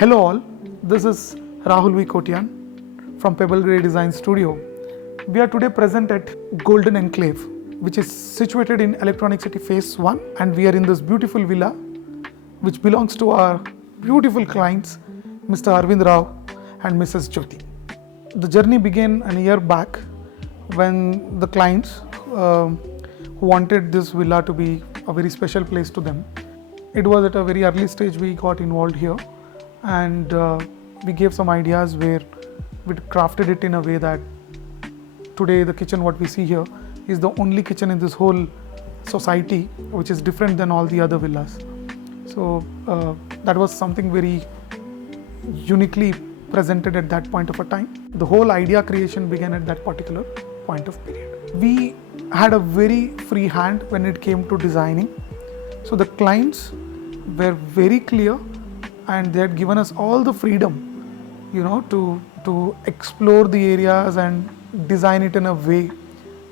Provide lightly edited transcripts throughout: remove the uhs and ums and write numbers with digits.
Hello all, this is Rahul V. Kotian from Pebble Grey Design Studio. We are today present at Golden Enclave, which is situated in Electronic City Phase 1, and we are in this beautiful villa which belongs to our beautiful clients Mr. Arvind Rao and Mrs. Jyoti. The journey began a year back when the clients who wanted this villa to be a very special place to them. It was at a very early stage we got involved here, and we gave some ideas where we crafted it in a way that today the kitchen what we see here is the only kitchen in this whole society which is different than all the other villas. So that was something very uniquely presented at that point of a time. The whole idea creation began at that particular point of period. We had a very free hand when it came to designing. So the clients were very clear and they had given us all the freedom, to explore the areas and design it in a way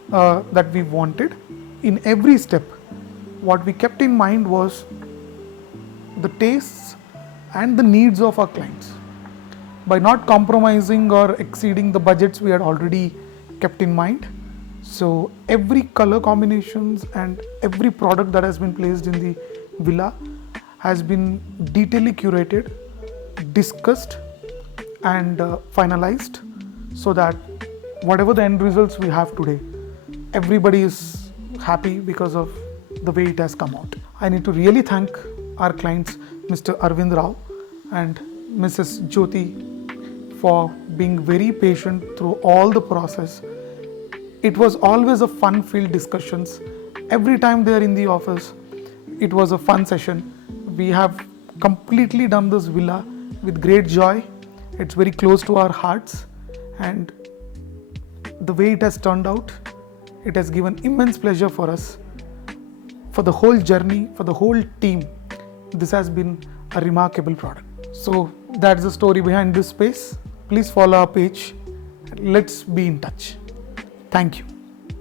that we wanted. In every step, what we kept in mind was the tastes and the needs of our clients. By not compromising or exceeding the budgets we had already kept in mind. So every color combinations and every product that has been placed in the villa has been detailedly curated, discussed and finalized, so that whatever the end results we have today, everybody is happy because of the way it has come out. I need to really thank our clients Mr. Arvind Rao and Mrs. Jyoti for being very patient through all the process. It was always a fun-filled discussions. Every time they are in the office, it was a fun session. We have completely done this villa with great joy. It's very close to our hearts, and the way it has turned out, it has given immense pleasure for us. For the whole journey, for the whole team, this has been a remarkable product. So that's the story behind this space. Please follow our page. Let's be in touch. Thank you.